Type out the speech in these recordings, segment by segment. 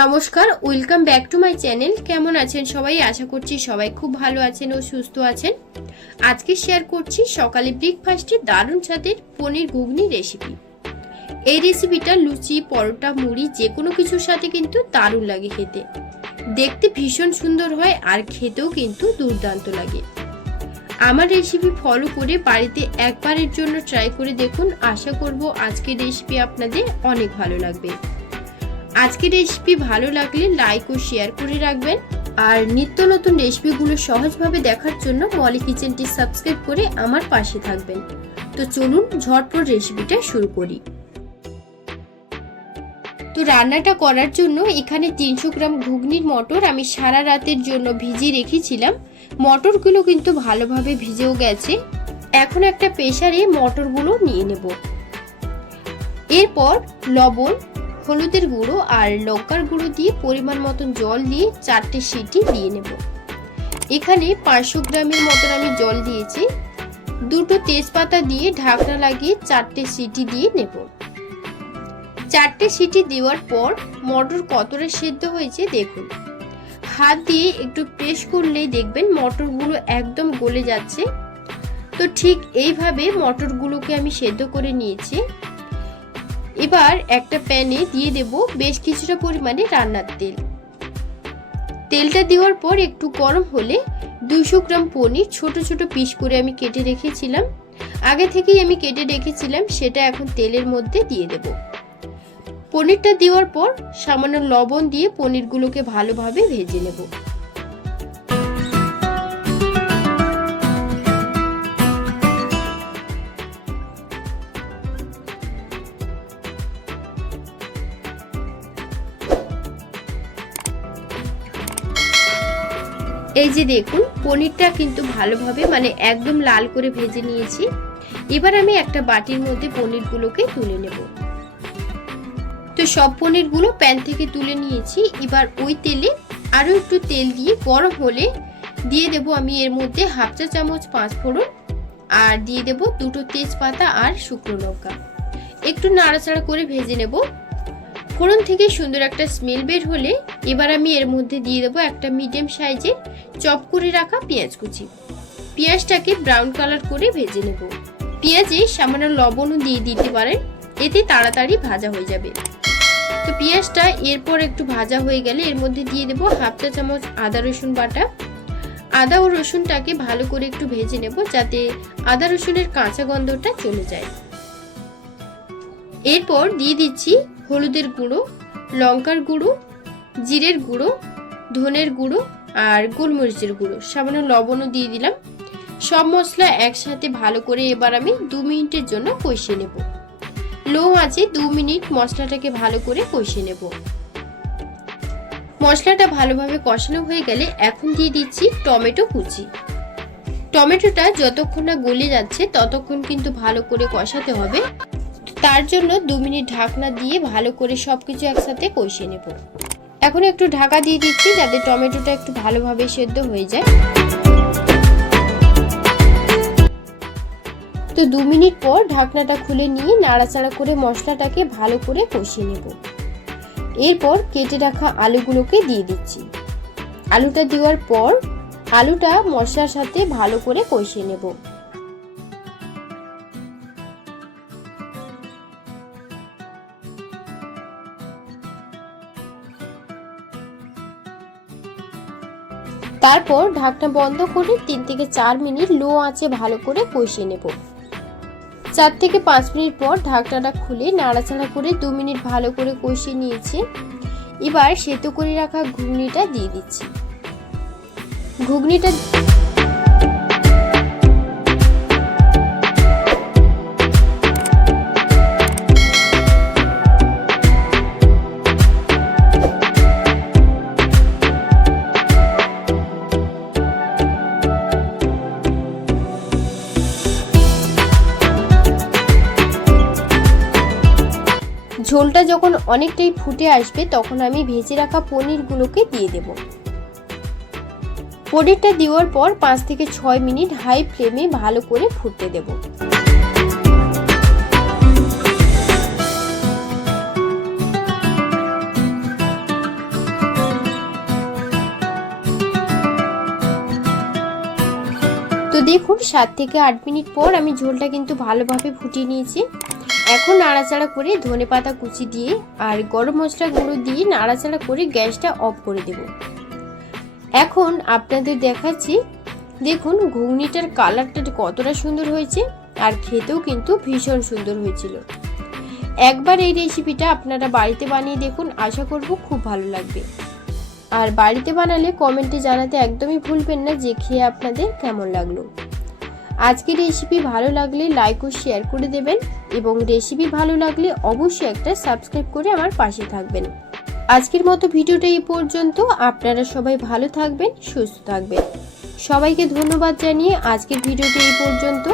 নমস্কার, welcome back to my channel. কেমন আছেন সবাই? আশা করছি সবাই খুব ভালো আছেন ও সুস্থ আছেন। আজকে শেয়ার করছি সকালে ব্রেকফাস্টে দারুণ স্বাদের পনির ঘুগনি রেসিপি। এই রেসিপিটা লুচি, পরোটা, মুড়ি যে কোনো কিছুর সাথে কিন্তু দারুণ লাগে খেতে। দেখতে ভীষণ সুন্দর হয় আর খেতেও কিন্তু দুর্দান্ত লাগে। আমার রেসিপি ফলো করে বাড়িতে একবারের জন্য ট্রাই করে দেখুন। আশা করব আজকের রেসিপি আপনাদের অনেক ভালো লাগবে। আজকের রেসিপি ভালো লাগলে লাইক ও শেয়ার করে রাখবেন। আর নিত্য নতুন রেসিপিগুলো সহজভাবে দেখার জন্য মলি কিচেনটি সাবস্ক্রাইব করে আমার পাশে থাকবেন। তো চলুন ঝটপট রেসিপিটা শুরু করি। তো রান্নাটা করার জন্য এখানে 300 গ্রাম ঘুগনির মটর আমি সারা রাতের জন্য ভিজিয়ে রেখেছিলাম। মটরগুলো কিন্তু ভালোভাবে ভিজেও গেছে। এখন একটা প্রেসারে মটরগুলো নিয়ে নেব। এরপর লবণ, হলুদের গুঁড়ো আর লঙ্কার গুঁড়ো দিয়ে পরিমাণ মতন জল দিয়ে 4টে সিটি দিয়ে নেব। এখানে 500 গ্রামের মতন আমি জল দিয়েছি। 2টো তেজপাতা দিয়ে ঢাকনা লাগিয়ে 4টে সিটি দিয়ে নেব। 4টে সিটি দেওয়ার পর মটর কতটা সেদ্ধ হয়েছে দেখুন। হাত দিয়ে একটু প্রেস করলেই দেখবেন মটরগুলো একদম গলে যাচ্ছে। তো ঠিক এইভাবে মটরগুলোকে আমি সেদ্ধ করে নিয়েছি। এবার একটা প্যানে দিয়ে দেব বেশ কিছুটা পরিমাণে রান্নার তেল। তেলটা দেওয়ার পর একটু গরম হলে 200 গ্রাম পনির ছোট ছোট পিস করে আমি কেটে রেখেছিলাম। আগে থেকেই আমি কেটে রেখেছিলাম, সেটা এখন তেলের মধ্যে দিয়ে দেব। পনিরটা দেওয়ার পর সামান্য লবণ দিয়ে পনিরগুলোকে ভালোভাবে ভেজে নেব। এই যে দেখুন, পনিরটা কিন্তু ভালোভাবে একদম লাল করে ভেজে নিয়েছি। এবার আমি একটা বাটির মধ্যে পনিরগুলোকে তুলে নেব। তো সব পনিরগুলো প্যান থেকে তুলে নিয়েছি। এবার ওই তেলে আরো একটু তেল দিয়ে গরম হলে দিয়ে দেব আমি এর মধ্যে 1/2 চা চামচ 5 ফোড়ন আর দিয়ে দেব 2টো তেজপাতা আর শুকনো লঙ্কা। একটু নাড়াচাড়া করে ভেজে নেব। ফোড়ন থেকে সুন্দর একটা স্মেল বের হলে এবার আমি এর মধ্যে দিয়ে দেবো একটা মিডিয়াম সাইজের চপ করে রাখা পেঁয়াজ কুচি। পেঁয়াজটাকে ব্রাউন কালার করে ভেজে নেব। পেঁয়াজে সামান্য লবণও দিয়ে দিতে পারেন, এতে তাড়াতাড়ি ভাজা হয়ে যাবে। তো পেঁয়াজটা এরপর একটু ভাজা হয়ে গেলে এর মধ্যে দিয়ে দেবো 1/2 চা চামচ আদা রসুন বাটা। আদা ও রসুনটাকে ভালো করে একটু ভেজে নেব যাতে আদা রসুনের কাঁচা গন্ধটা চলে যায়। এরপর দিয়ে দিচ্ছি হলুদের গুঁড়ো, লঙ্কার গুঁড়ো, জিরের গুঁড়ো, ধনের গুঁড়ো আর গোলমরিচের গুঁড়ো। সামান্য লবণও দিয়ে দিলাম। সব মশলা একসাথে ভালো করে এবার আমি 2 মিনিটের জন্য কষিয়ে নেব। লো আঁচে 2 মিনিট মশলাটাকে ভালো করে কষিয়ে নেব। মশলাটা ভালোভাবে কষানো হয়ে গেলে এখন দিয়ে দিচ্ছি টমেটো কুচি। টমেটোটা যতক্ষণ না গলে যাচ্ছে ততক্ষণ কিন্তু ভালো করে কষাতে হবে। তার জন্য 2 মিনিট ঢাকনা দিয়ে ভালো করে সবকিছু একসাথে কষিয়ে নেব। এখন একটু ঢাকা দিয়ে দিচ্ছি যাতে টমেটোটা একটু ভালোভাবে সেদ্ধ হয়ে যায়। তো 2 মিনিট পর ঢাকনাটা খুলে নিয়ে নাড়াচাড়া করে মশলাটাকে ভালো করে কষিয়ে নেব। এরপর কেটে রাখা আলুগুলোকে দিয়ে দিচ্ছি। আলুটা দেওয়ার পর আলুটা মশলার সাথে ভালো করে কষিয়ে নেব। তারপর ঢাকনা বন্ধ করে 3 থেকে 4 মিনিট লো আঁচে ভালো করে কষিয়ে নেব। 4 থেকে 5 মিনিট পর ঢাকনাটা খুলে নাড়াচাড়া করে 2 মিনিট ভালো করে কষিয়ে নিয়েছি। এবার সেদ্ধ করে রাখা ঘুগনিটা দিয়ে দিচ্ছি। ঘুগনিটা ঝোলটা যখন অনেকটাই ফুটে আসবে তখন আমি ভেজে রাখা পনিরগুলোকে দিয়ে দেব। পনিরটা দেওয়ার পর 5 থেকে 6 মিনিট হাই ফ্লেমে ভালো করে ফুটতে দেব। দেখুন 7 থেকে 8 মিনিট পর আমি ঝোলটা কিন্তু ভালোভাবে ফুটিয়ে নিয়েছি। এখন নাড়াচাড়া করে ধনেপাতা কুচি দিয়ে আর গরম মশলা গুঁড়ো দিয়ে নাড়াচাড়া করে গ্যাসটা অফ করে দেব। এখন আপনাদের দেখাচ্ছি, দেখুন ঘুগনিটার কালারটা কতটা সুন্দর হয়েছে আর খেতেও কিন্তু ভীষণ সুন্দর হয়েছিল। একবার এই রেসিপিটা আপনারা বাড়িতে বানিয়ে দেখুন, আশা করব খুব ভালো লাগবে। আর বাড়িতে বানালে কমেন্টে জানাতে একদমই ভুলবেন না যে খেয়ে আপনাদের কেমন লাগলো। আজকের রেসিপি ভালো লাগলে লাইক ও শেয়ার করে দেবেন এবং রেসিপি ভালো লাগলে অবশ্যই একটা সাবস্ক্রাইব করে আমার পাশে থাকবেন। আজকের মতো ভিডিওটা এই পর্যন্ত। আপনারা সবাই ভালো থাকবেন, সুস্থ থাকবেন। সবাইকে ধন্যবাদ জানিয়ে আজকের ভিডিওটা এই পর্যন্ত।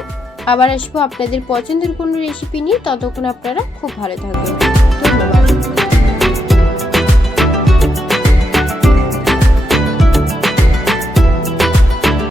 আবার আসবো আপনাদের পছন্দের কোনো রেসিপি নিয়ে, ততক্ষণ আপনারা খুব ভালো থাকবেন।